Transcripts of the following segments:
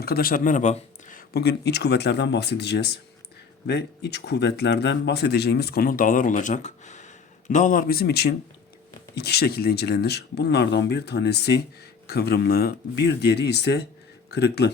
Arkadaşlar merhaba. Bugün iç kuvvetlerden bahsedeceğiz. Ve iç kuvvetlerden bahsedeceğimiz konu dağlar olacak. Dağlar bizim için iki şekilde incelenir. Bunlardan bir tanesi kıvrımlı, bir diğeri ise kırıklı.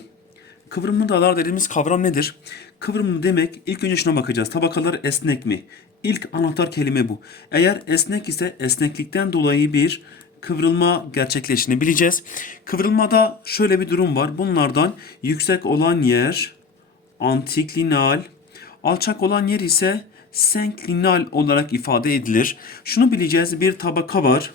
Kıvrımlı dağlar dediğimiz kavram nedir? Kıvrımlı demek ilk önce şuna bakacağız. Tabakalar esnek mi? İlk anahtar kelime bu. Eğer esnek ise esneklikten dolayı bir kıvrılma gerçekleştiğini bileceğiz. Kıvrılmada şöyle bir durum var. Bunlardan yüksek olan yer antiklinal, alçak olan yer ise senklinal olarak ifade edilir. Şunu bileceğiz. Bir tabaka var.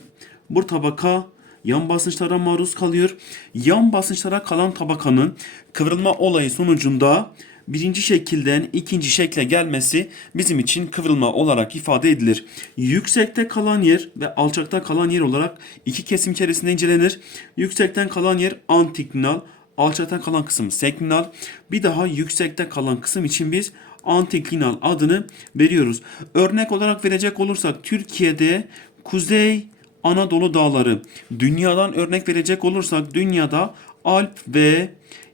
Bu tabaka yan basınçlara maruz kalıyor. Yan basınçlara kalan tabakanın kıvrılma olayı sonucunda birinci şekilden ikinci şekle gelmesi bizim için kıvrılma olarak ifade edilir. Yüksekte kalan yer ve alçakta kalan yer olarak iki kesim içerisinde incelenir. Yüksekten kalan yer antiklinal, alçaktan kalan kısım senklinal. Bir daha yüksekte kalan kısım için biz antiklinal adını veriyoruz. Örnek olarak verecek olursak Türkiye'de kuzey Anadolu dağları. Dünyadan örnek verecek olursak dünyada Alp ve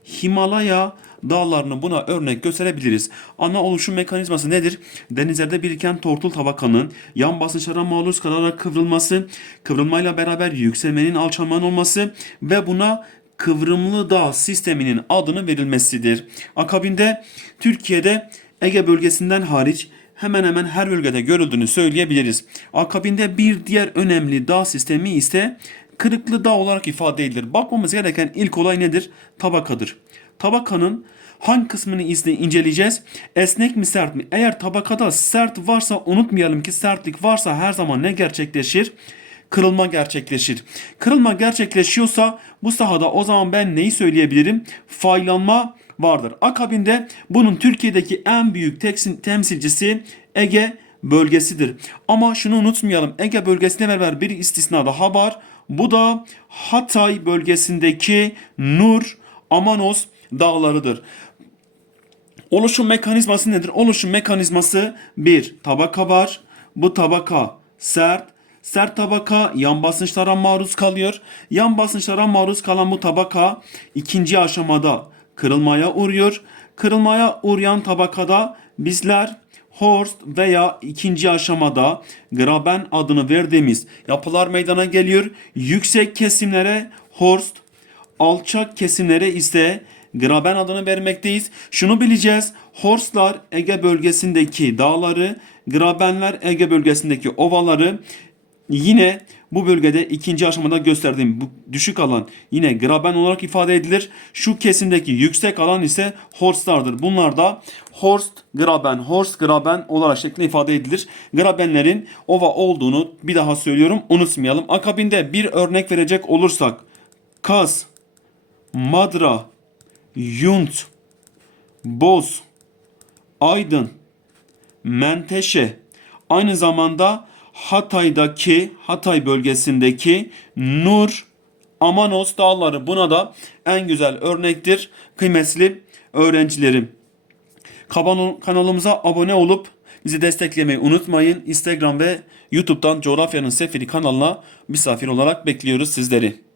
Himalaya dağlarını buna örnek gösterebiliriz. Ana oluşum mekanizması nedir? Denizlerde biriken tortul tabakanın yan basınçlara maruz kalarak kıvrılması, kıvrılmayla beraber yükselmenin alçalmanın olması ve buna kıvrımlı dağ sisteminin adını verilmesidir. Akabinde Türkiye'de Ege bölgesinden hariç hemen hemen her bölgede görüldüğünü söyleyebiliriz. Akabinde bir diğer önemli dağ sistemi ise kırıklı dağ olarak ifade edilir. Bakmamız gereken ilk olay nedir? Tabakadır. Tabakanın hangi kısmını izle inceleyeceğiz? Esnek mi sert mi? Eğer tabakada sert varsa unutmayalım ki sertlik varsa her zaman ne gerçekleşir? Kırılma gerçekleşir. Kırılma gerçekleşiyorsa bu sahada o zaman ben neyi söyleyebilirim? Faylanma vardır. Akabinde bunun Türkiye'deki en büyük temsilcisi Ege bölgesidir. Ama şunu unutmayalım. Ege bölgesine beraber bir istisna daha var. Bu da Hatay bölgesindeki Nur Amanos dağlarıdır. Oluşum mekanizması nedir? Oluşum mekanizması bir tabaka var. Bu tabaka sert. Sert tabaka yan basınçlara maruz kalıyor. Yan basınçlara maruz kalan bu tabaka ikinci aşamada kırılmaya uğruyor. Kırılmaya uğrayan tabakada bizler Horst veya ikinci aşamada graben adını verdiğimiz yapılar meydana geliyor. Yüksek kesimlere Horst, alçak kesimlere ise graben adını vermekteyiz. Şunu bileceğiz. Horstlar Ege bölgesindeki dağları, grabenler Ege bölgesindeki ovaları yine bu bölgede ikinci aşamada gösterdiğim bu düşük alan yine graben olarak ifade edilir. Şu kesimdeki yüksek alan ise Horstlardır. Bunlar da Horst, graben, Horst, graben olarak şeklinde ifade edilir. Grabenlerin ova olduğunu bir daha söylüyorum unutmayalım. Akabinde bir örnek verecek olursak Kaz, Madra, Yunt, Boz, Aydın, Menteşe, aynı zamanda Hatay'daki, Hatay bölgesindeki Nur, Amanos dağları buna da en güzel örnektir kıymetli öğrencilerim. Kanalımıza abone olup bizi desteklemeyi unutmayın. Instagram ve YouTube'dan Coğrafyanın Seferi kanalına misafir olarak bekliyoruz sizleri.